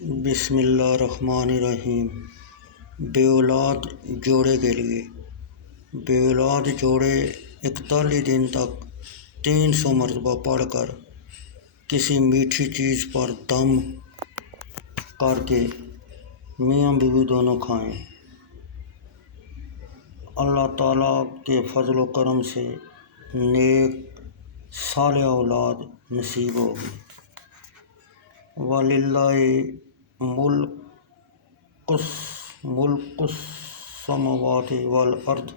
بسم اللہ الرحمن الرحیم۔ بے اولاد جوڑے کے لیے بے اولاد جوڑے 41 دن تک 300 مرتبہ پڑھ کر کسی میٹھی چیز پر دم کر کے میاں بیوی دونوں کھائیں۔ اللہ تعالیٰ کے فضل و کرم سے نیک صالح اولاد نصیب ہوگی۔ وَلِلَّهِ مُلْكُ السَّمَاوَاتِ وَالْأَرْضِ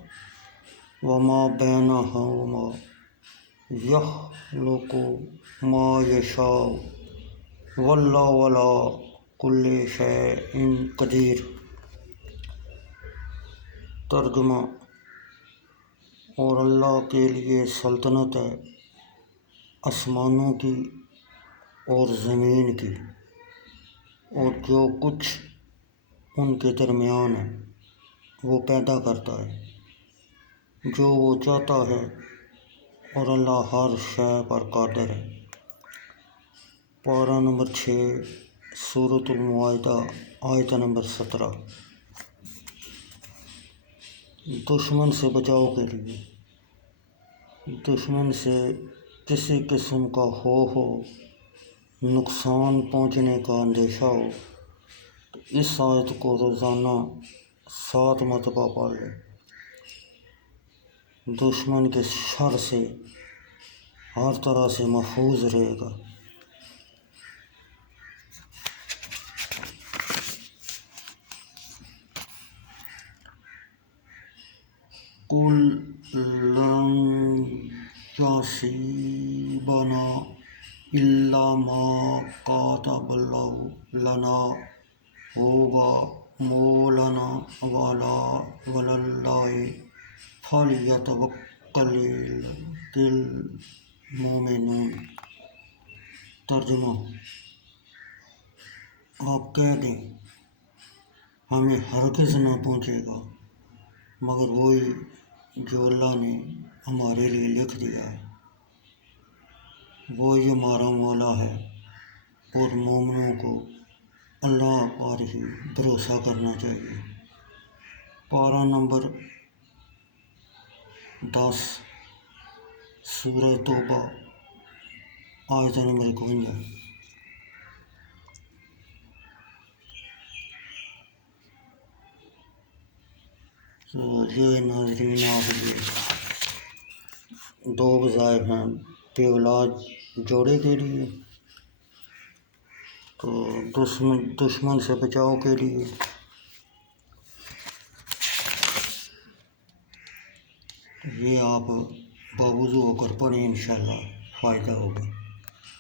وَمَا بَيْنَهُمَا يَخْلُقُ مَا يَشَاءُ وَاللَّهُ عَلَىٰ كُلِّ شَيْءٍ قدیر۔ ترجمہ: اور اللہ کے لیے سلطنت ہے آسمانوں کی اور زمین کی اور جو کچھ ان کے درمیان ہے وہ پیدا کرتا ہے جو وہ چاہتا ہے، اور اللہ ہر شے پر قادر ہے۔ پارہ نمبر 6 سورۃ المائدہ آیت نمبر 17۔ دشمن سے بچاؤ کے لیے دشمن سے کسی قسم کا خوف ہو، نقصان پہنچنے کا اندیشہ ہو تو اس آیت کو روزانہ 7 مرتبہ پڑھ لیں۔ دشمن کے شر سے ہر طرح سے محفوظ رہے گا۔ قُلْ لَن يُصِيبَنَا إِلَّا مَا كَتَبَ اللَّهُ لَنَا هُوَ مَوْلَانَا وَعَلَى اللَّهِ فَلْيَتَوَكَّلِ الْمُؤْمِنُونَ۔ ترجمہ: آپ کہہ دیں ہمیں ہرگز نہ پہنچے گا مگر وہی جو اللہ نے ہمارے لیے لکھ دیا ہے، وہی ہمارا مولا ہے، اور مومنوں کو اللہ پر ہی بھروسہ کرنا چاہیے۔ پارہ نمبر 10 سورہ توبہ آیت نمبر 51۔ یہ ناظرین آپ یہ 2 وظائف ہیں بے اولاد جوڑے کے لیے، تو دشمن سے بچاؤ کے لیے یہ آپ باوضو ہو کر پڑھیں، انشاءاللہ فائدہ ہوگا۔